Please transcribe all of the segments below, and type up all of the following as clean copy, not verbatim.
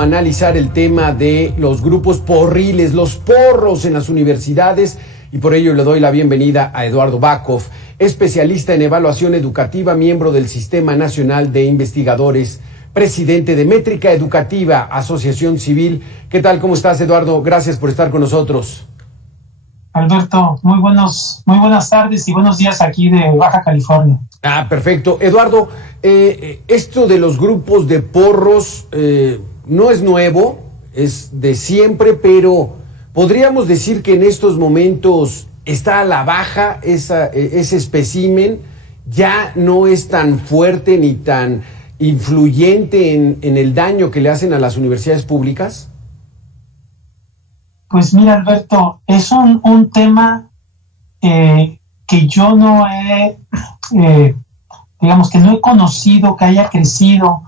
Analizar el tema de los grupos porriles, los porros en las universidades, y por ello le doy la bienvenida a Eduardo Bakov, especialista en evaluación educativa, miembro del Sistema Nacional de Investigadores, presidente de Métrica Educativa, Asociación Civil. ¿Qué tal? ¿Cómo estás, Eduardo? Gracias por estar con nosotros. Alberto, muy buenas tardes y buenos días aquí de Baja California. Perfecto. Eduardo, esto de los grupos de porros no es nuevo, es de siempre, pero podríamos decir que en estos momentos está a la baja ese espécimen, ya no es tan fuerte ni tan influyente en el daño que le hacen a las universidades públicas. Pues mira, Alberto, es un tema que yo no digamos que no he conocido que haya crecido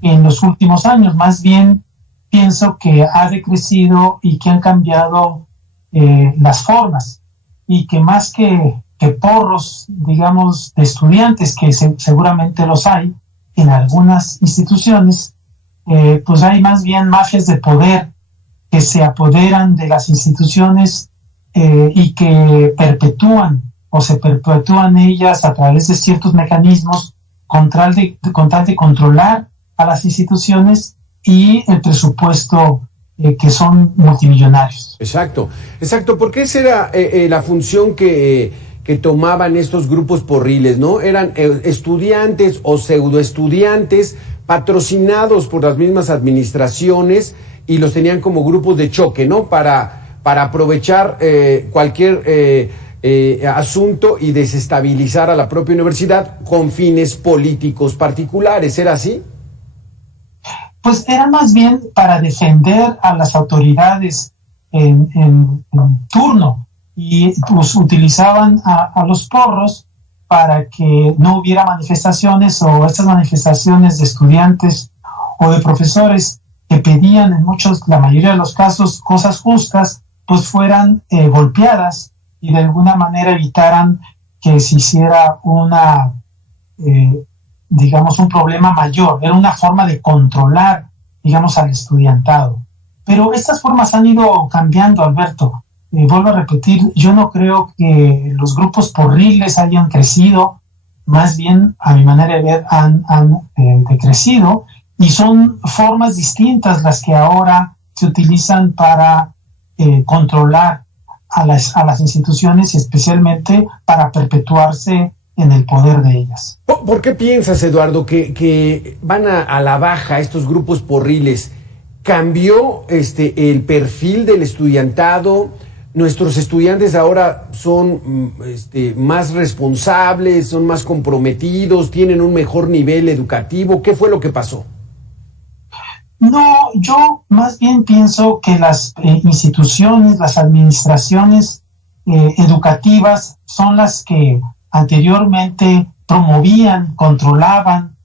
en los últimos años. Más bien pienso que ha decrecido y que han cambiado las formas, y que más que porros, digamos, de estudiantes, que seguramente los hay en algunas instituciones, pues hay más bien mafias de poder que se apoderan de las instituciones y que se perpetúan ellas a través de ciertos mecanismos con tal de controlar a las instituciones y el presupuesto que son multimillonarios. Exacto, porque esa era la función que tomaban estos grupos porriles, ¿no? Eran estudiantes o pseudoestudiantes patrocinados por las mismas administraciones, y los tenían como grupos de choque, ¿no? Para aprovechar cualquier asunto y desestabilizar a la propia universidad con fines políticos particulares. ¿Era así? Pues era más bien para defender a las autoridades en turno, y pues utilizaban a los porros para que no hubiera manifestaciones, o estas manifestaciones de estudiantes o de profesores que pedían la mayoría de los casos, cosas justas, pues fueran golpeadas, y de alguna manera evitaran que se hiciera digamos, un problema mayor. Era una forma de controlar, digamos, al estudiantado. Pero estas formas han ido cambiando, Alberto. Vuelvo a repetir, yo no creo que los grupos porriles hayan crecido, más bien, a mi manera de ver, han decrecido, y son formas distintas las que ahora se utilizan para controlar a las instituciones, y especialmente para perpetuarse en el poder de ellas. ¿Por qué piensas, Eduardo, que van a la baja estos grupos porriles? ¿Cambió el perfil del estudiantado? ¿Nuestros estudiantes ahora son más responsables, son más comprometidos, tienen un mejor nivel educativo? ¿Qué fue lo que pasó? No, yo más bien pienso que las instituciones, las administraciones educativas son las que anteriormente promovían, controlaban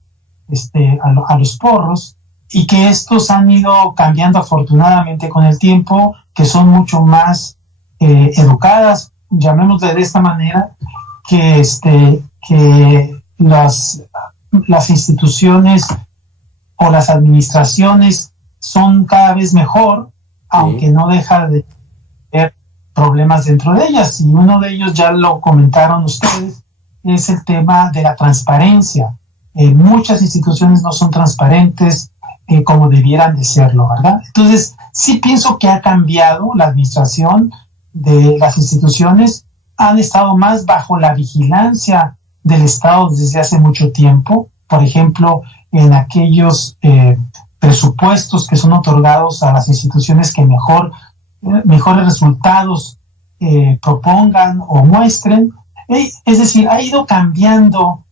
a los porros, y que estos han ido cambiando afortunadamente con el tiempo, que son mucho más educadas, llamémosle de esta manera, que las instituciones o las administraciones son cada vez mejor, aunque no deja de haber problemas dentro de ellas. Y uno de ellos, ya lo comentaron ustedes, es el tema de la transparencia. Muchas instituciones no son transparentes como debieran de serlo, ¿verdad? Entonces, sí pienso que ha cambiado la administración de las instituciones, han estado más bajo la vigilancia del Estado desde hace mucho tiempo. Por ejemplo, en aquellos presupuestos que son otorgados a las instituciones que mejores resultados propongan o muestren. Es decir, ha ido cambiando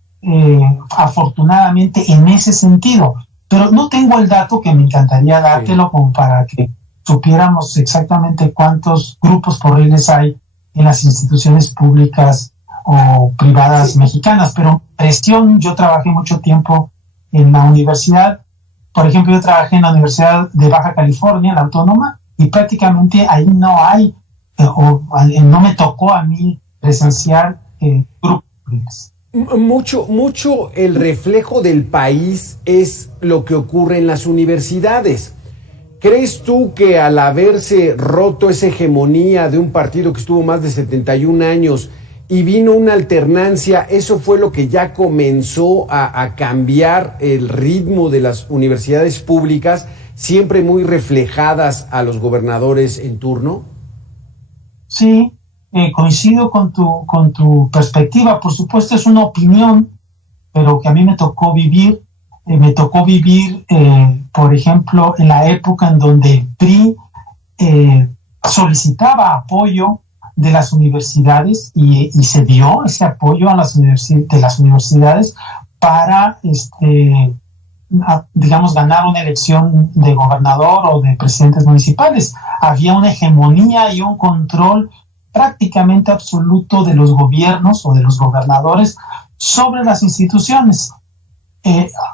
afortunadamente en ese sentido, pero no tengo el dato, que me encantaría dártelo como para que supiéramos exactamente cuántos grupos porriles hay en las instituciones públicas o privadas mexicanas. Pero yo trabajé mucho tiempo en la universidad. Por ejemplo, yo trabajé en la Universidad de Baja California, la Autónoma, y prácticamente ahí no hay, no me tocó a mí presenciar grupos. Mucho el reflejo del país es lo que ocurre en las universidades. ¿Crees tú que al haberse roto esa hegemonía de un partido que estuvo más de 71 años y vino una alternancia, eso fue lo que ya comenzó a cambiar el ritmo de las universidades públicas, siempre muy reflejadas a los gobernadores en turno? Sí, coincido con tu perspectiva. Por supuesto, es una opinión, pero que a mí me tocó vivir. Por ejemplo, en la época en donde el PRI solicitaba apoyo de las universidades y se dio ese apoyo a las universidades para, digamos, ganar una elección de gobernador o de presidentes municipales. Había una hegemonía y un control prácticamente absoluto de los gobiernos o de los gobernadores sobre las instituciones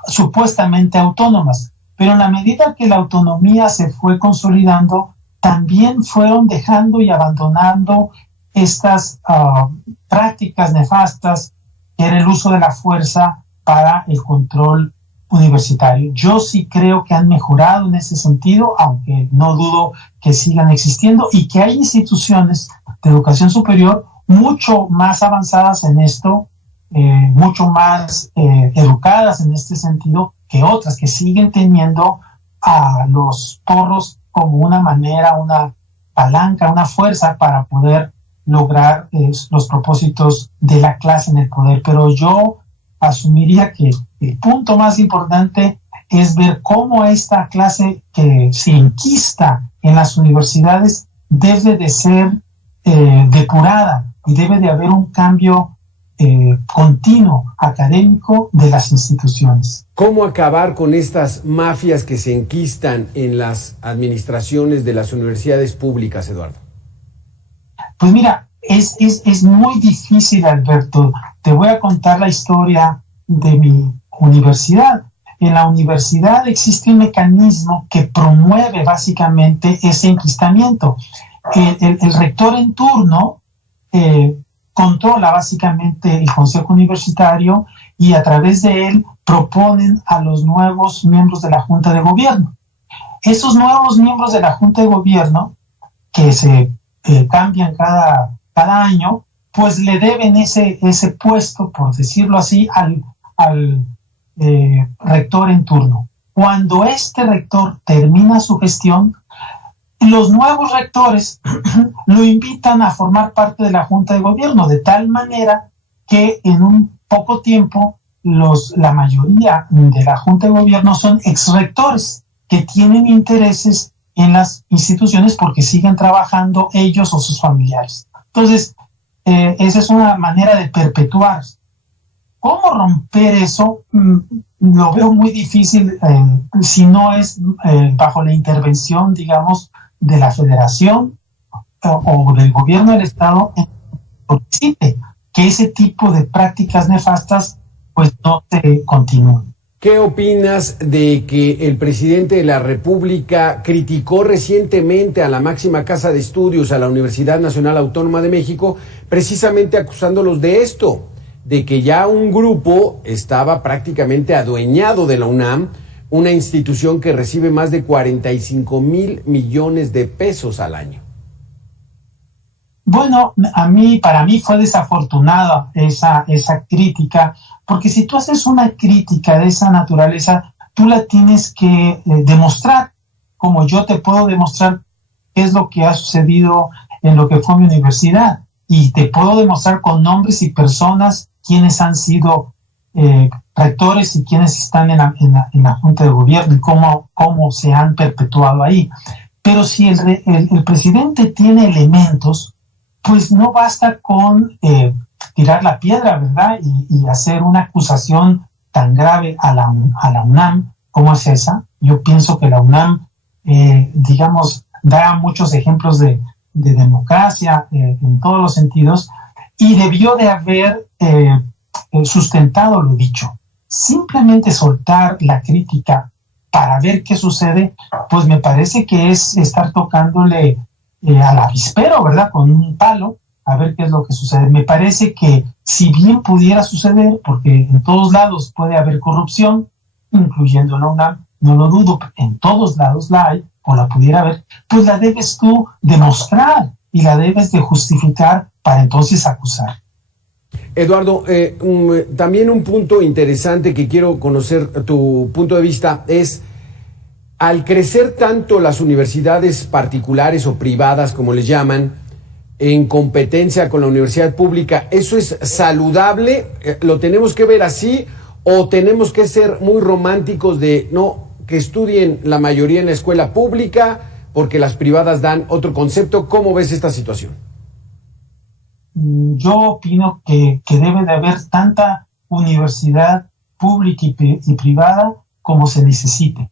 supuestamente autónomas. Pero en la medida que la autonomía se fue consolidando, también fueron dejando y abandonando estas prácticas nefastas, que era el uso de la fuerza para el control universitario. Yo sí creo que han mejorado en ese sentido, aunque no dudo que sigan existiendo y que hay instituciones de educación superior mucho más avanzadas en esto, mucho más educadas en este sentido que otras, que siguen teniendo a los porros como una manera, una palanca, una fuerza para poder lograr los propósitos de la clase en el poder. Pero yo asumiría que el punto más importante es ver cómo esta clase que se enquista en las universidades debe de ser depurada y debe de haber un cambio continuo académico de las instituciones. ¿Cómo acabar con estas mafias que se enquistan en las administraciones de las universidades públicas, Eduardo? Pues mira, es muy difícil, Alberto. Te voy a contar la historia de mi universidad. En la universidad existe un mecanismo que promueve básicamente ese enquistamiento. El rector en turno controla básicamente el consejo universitario y a través de él proponen a los nuevos miembros de la Junta de Gobierno. Esos nuevos miembros de la Junta de Gobierno, que se cambian cada año, pues le deben ese puesto, por decirlo así, al rector en turno. Cuando este rector termina su gestión, los nuevos rectores lo invitan a formar parte de la Junta de Gobierno, de tal manera que en un poco tiempo la mayoría de la Junta de Gobierno son exrectores que tienen intereses en las instituciones porque siguen trabajando ellos o sus familiares. Entonces, esa es una manera de perpetuar. ¿Cómo romper eso? Lo veo muy difícil si no es bajo la intervención, digamos, de la federación o del gobierno del estado, que ese tipo de prácticas nefastas pues no se continúen. ¿Qué opinas de que el presidente de la República criticó recientemente a la máxima casa de estudios, a la Universidad Nacional Autónoma de México, precisamente acusándolos de esto, de que ya un grupo estaba prácticamente adueñado de la UNAM, una institución que recibe más de 45,000 millones de pesos al año? Bueno, para mí fue desafortunada esa crítica, porque si tú haces una crítica de esa naturaleza, tú la tienes que demostrar, como yo te puedo demostrar qué es lo que ha sucedido en lo que fue mi universidad, y te puedo demostrar con nombres y personas quiénes han sido rectores y quienes están en la Junta de Gobierno y cómo se han perpetuado ahí. Pero si el presidente tiene elementos, pues no basta con tirar la piedra, ¿verdad? Y hacer una acusación tan grave a la UNAM como es esa. Yo pienso que la UNAM, digamos, da muchos ejemplos de democracia en todos los sentidos y debió de haber sustentado lo dicho. Simplemente soltar la crítica para ver qué sucede, pues me parece que es estar tocándole al avispero, ¿verdad? Con un palo, a ver qué es lo que sucede. Me parece que si bien pudiera suceder, porque en todos lados puede haber corrupción, incluyendo la UNAM, no lo dudo, en todos lados la hay, o la pudiera ver, pues la debes tú demostrar y la debes de justificar para entonces acusar. Eduardo, también un punto interesante que quiero conocer tu punto de vista es, al crecer tanto las universidades particulares o privadas, como les llaman, en competencia con la universidad pública, ¿eso es saludable? ¿Lo tenemos que ver así o tenemos que ser muy románticos de no, que estudien la mayoría en la escuela pública porque las privadas dan otro concepto? ¿Cómo ves esta situación? Yo opino que debe de haber tanta universidad pública y privada como se necesite.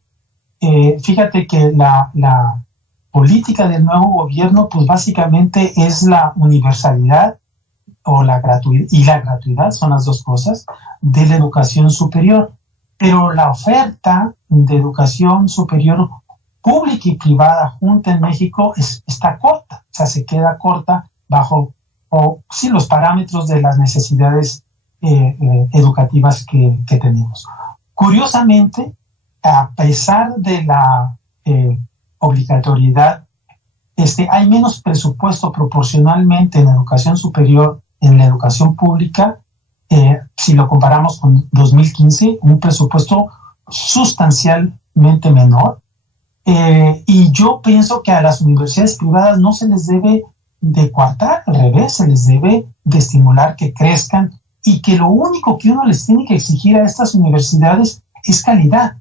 Fíjate que la política del nuevo gobierno, pues básicamente es la universalidad o la gratuidad, son las dos cosas, de la educación superior. Pero la oferta de educación superior pública y privada junta en México está corta, o sea, se queda corta bajo los parámetros de las necesidades educativas que tenemos. Curiosamente, a pesar de la obligatoriedad, hay menos presupuesto proporcionalmente en educación superior, en la educación pública, si lo comparamos con 2015, un presupuesto sustancialmente menor. Y yo pienso que a las universidades privadas no se les debe de coartar, al revés, se les debe de estimular que crezcan y que lo único que uno les tiene que exigir a estas universidades es calidad,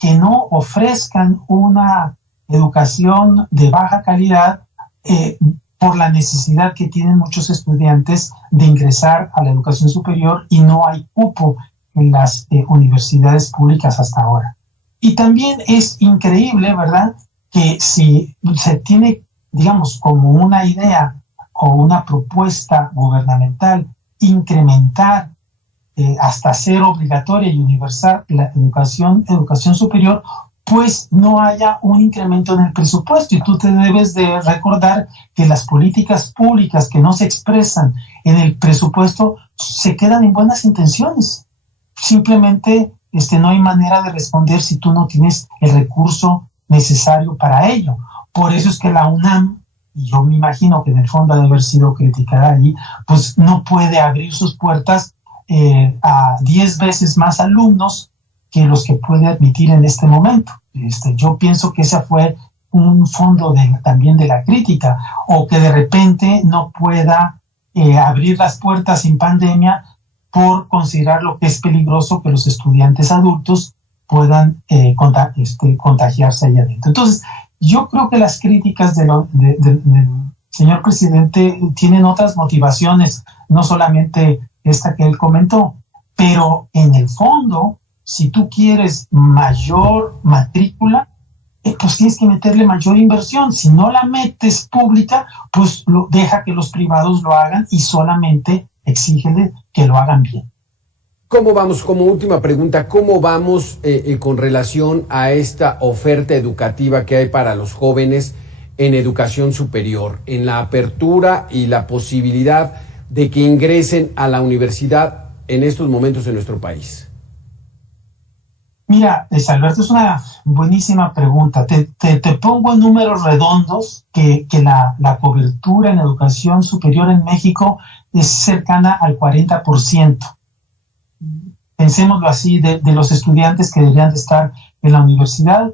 que no ofrezcan una educación de baja calidad por la necesidad que tienen muchos estudiantes de ingresar a la educación superior y no hay cupo en las universidades públicas hasta ahora. Y también es increíble, ¿verdad?, que si se tiene, digamos, como una idea o una propuesta gubernamental incrementar hasta ser obligatoria y universal la educación superior, pues no haya un incremento en el presupuesto. Y tú te debes de recordar que las políticas públicas que no se expresan en el presupuesto se quedan en buenas intenciones. Simplemente no hay manera de responder si tú no tienes el recurso necesario para ello. Por eso es que la UNAM, y yo me imagino que en el fondo ha de haber sido criticada ahí, pues no puede abrir sus puertas a 10 veces más alumnos que los que puede admitir en este momento. Yo pienso que ese fue un fondo también de la crítica, o que de repente no pueda abrir las puertas sin pandemia por considerar lo que es peligroso que los estudiantes adultos puedan contagiarse allá adentro. Entonces, yo creo que las críticas del señor presidente tienen otras motivaciones, no solamente esta que él comentó, pero en el fondo, si tú quieres mayor matrícula, pues tienes que meterle mayor inversión. Si no la metes pública, pues deja que los privados lo hagan y solamente exígele que lo hagan bien. ¿Cómo vamos, como última pregunta, cómo vamos con relación a esta oferta educativa que hay para los jóvenes en educación superior, en la apertura y la posibilidad de que ingresen a la universidad en estos momentos en nuestro país? Mira, Alberto, es una buenísima pregunta. Te pongo en números redondos que la cobertura en educación superior en México es cercana al 40%. Pensémoslo así, de los estudiantes que deberían de estar en la universidad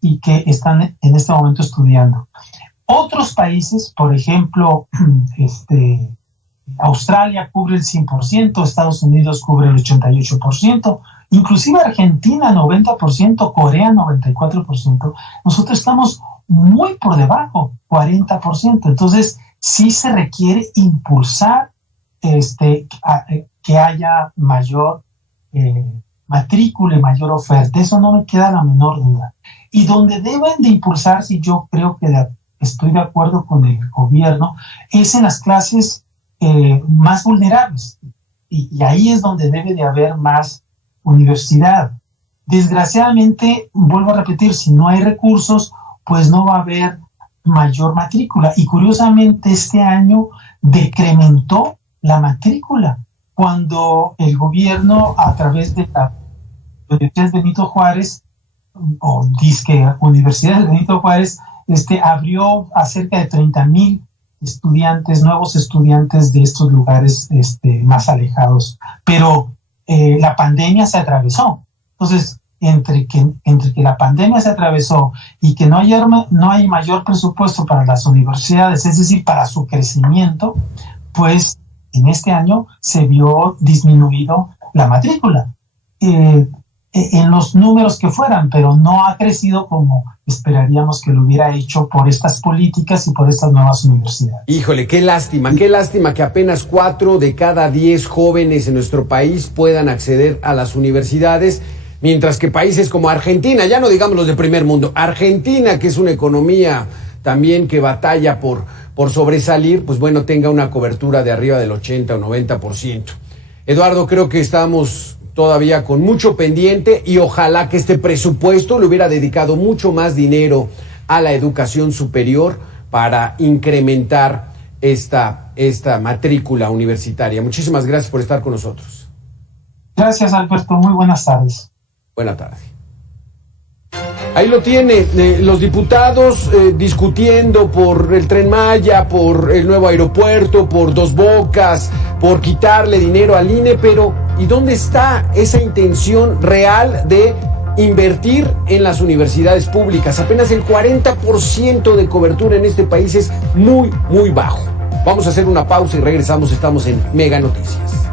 y que están en este momento estudiando. Otros países, por ejemplo, Australia cubre el 100%, Estados Unidos cubre el 88%, inclusive Argentina 90%, Corea 94%. Nosotros estamos muy por debajo, 40%. Entonces, sí se requiere impulsar que haya mayor matrícula y mayor oferta. Eso no me queda la menor duda. Y donde deben de impulsarse, y yo creo que estoy de acuerdo con el gobierno, es en las clases más vulnerables. Y ahí es donde debe de haber más universidad. Desgraciadamente, vuelvo a repetir, si no hay recursos, pues no va a haber mayor matrícula. Y curiosamente, este año decrementó la matrícula cuando el gobierno, a través de la Universidad Benito Juárez, o disque Universidad de Benito Juárez, abrió a cerca de 30,000 estudiantes, nuevos estudiantes de estos lugares más alejados. Pero la pandemia se atravesó. Entonces, entre que la pandemia se atravesó y que no hay mayor presupuesto para las universidades, es decir, para su crecimiento, pues en este año se vio disminuido la matrícula. En los números que fueran, pero no ha crecido como esperaríamos que lo hubiera hecho por estas políticas y por estas nuevas universidades. Híjole, qué lástima que apenas 4 de cada 10 jóvenes en nuestro país puedan acceder a las universidades, mientras que países como Argentina, ya no digamos los de primer mundo, Argentina, que es una economía también que batalla por sobresalir, pues bueno, tenga una cobertura de arriba del 80 o 90%. Eduardo, creo que estamos todavía con mucho pendiente y ojalá que este presupuesto le hubiera dedicado mucho más dinero a la educación superior para incrementar esta matrícula universitaria. Muchísimas gracias por estar con nosotros. Gracias, Alberto. Muy buenas tardes. Buenas tardes. Ahí lo tiene, los diputados discutiendo por el Tren Maya, por el nuevo aeropuerto, por Dos Bocas, por quitarle dinero al INE, pero ¿y dónde está esa intención real de invertir en las universidades públicas? Apenas el 40% de cobertura en este país es muy, muy bajo. Vamos a hacer una pausa y regresamos, estamos en Mega Noticias.